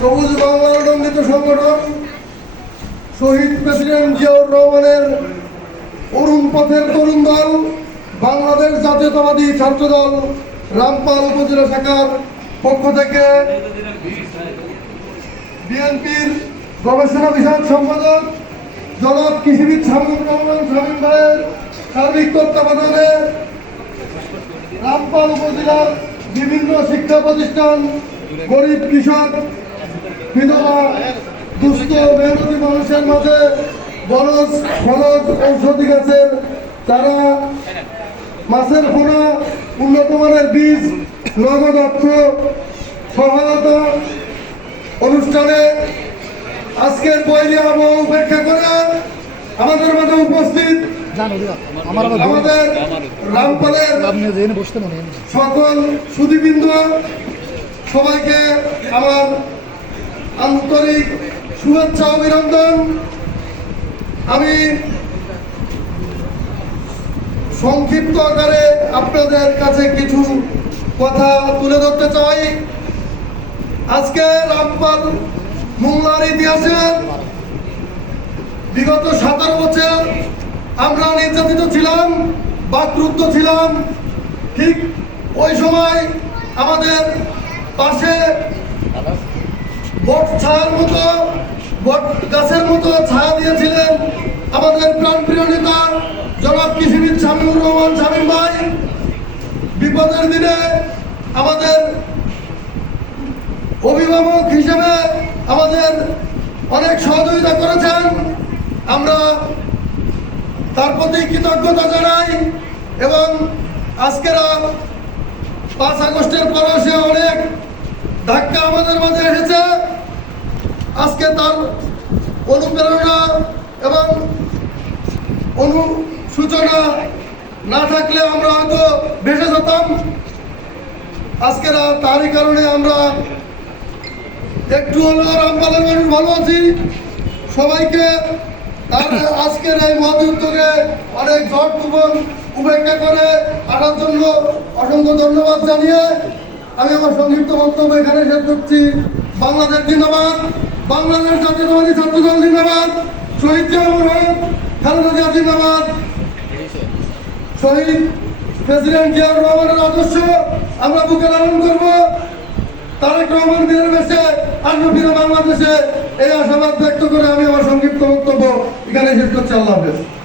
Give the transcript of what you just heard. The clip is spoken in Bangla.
সবুজ বাংলার নন্দিত সংগঠন শহীদ প্রেসিডেন্ট জিয়াউর রহমানের অরুণ পথের তরুণ দল বাংলাদেশ জাতীয়তাবাদী ছাত্র দল রামপাল উপজেলা শাখার পক্ষ থেকে বিএনপির গবেষণা বিষয়ক সম্পাদক জনাব কৃষিবিদ শামীম রহমান শামীম ভাইয়ের সার্বিক তত্ত্বাবধানে রামপাল উপজেলার বিভিন্ন শিক্ষা প্রতিষ্ঠান, গরিব কৃষক, বিধবা, দুস্থ মেহনতি মানুষের মাঝে বনজ ফলজ ঔষধি গাছের চারা, মাছের পোনা, উন্নত মানের বীজ, নগদ অর্থ সহায়তা অনুষ্ঠানে আজকের পয়লা আবহাওয়া উপেক্ষা করে আমাদের মাঝে উপস্থিত আমাদের রামপালের সকল সুধীবৃন্দ, সবাইকে আমার আন্তরিক শুভেচ্ছা অভিনন্দন। আমি সংক্ষিপ্ত আকারে আপনাদের কাছে কিছু কথা তুলে ধরতে চাই। আজকে রামপাল মোংলার ইতিহাসে বিগত 17 বছর আমরা নির্যাতিত ছিলাম, বাকরুদ্ধ ছিলাম। ঠিক ওই সময় আমাদের পাশে বট ছায়ার মতো, বট গাছের মতো ছায়া দিয়েছিলেন আমাদের প্রাণপ্রিয় নেতা জনাব কৃষিবিদ শামীম রহমান শামীম ভাই। বিপদের দিনে আমাদের অভিভাবক হিসেবে আমাদের অনেক সহযোগিতা করেছেন, আমরা তার প্রতি কৃতজ্ঞতা জানাই। এবং আজকের 5 আগস্টের পরে সে অনেক ধাক্কা আমাদের মাঝে এসেছে। আজকে তার অনুপ্রেরণা এবং অনুসূচনা না থাকলে আমরা হয়তো ভেসে যেতাম। আজকের তারই কারণে আমরা একটু হলেও রামপালের মানুষ ভালো আছি। সবাইকে তার আজকের এই মহৎ উদ্যোগে অনেক ঝড় তুফান উপেক্ষা করে আসার জন্য অসংখ্য ধন্যবাদ জানিয়ে আমি আমার সংক্ষিপ্ত বক্তব্য এখানে শেষ করছি। বাংলাদেশ জিন্দাবাদ, বাংলাদেশ জাতীয়তাবাদী ছাত্র দল জিন্দাবাদ, শহীদ জিয়াউর রহমান খালেদা জিয়া জিন্দাবাদ। শহীদ প্রেসিডেন্ট জিয়াউর রহমানের আদর্শ আমরা বুকে লালন করব। তারেক রহমান বীরের বেশে আসবে ফিরে বাংলাদেশে, এই আশাবাদ ব্যক্ত করে আমি আমার সংক্ষিপ্ত বক্তব্য এখানে শেষ করছি। আল্লাহ হাফেজ।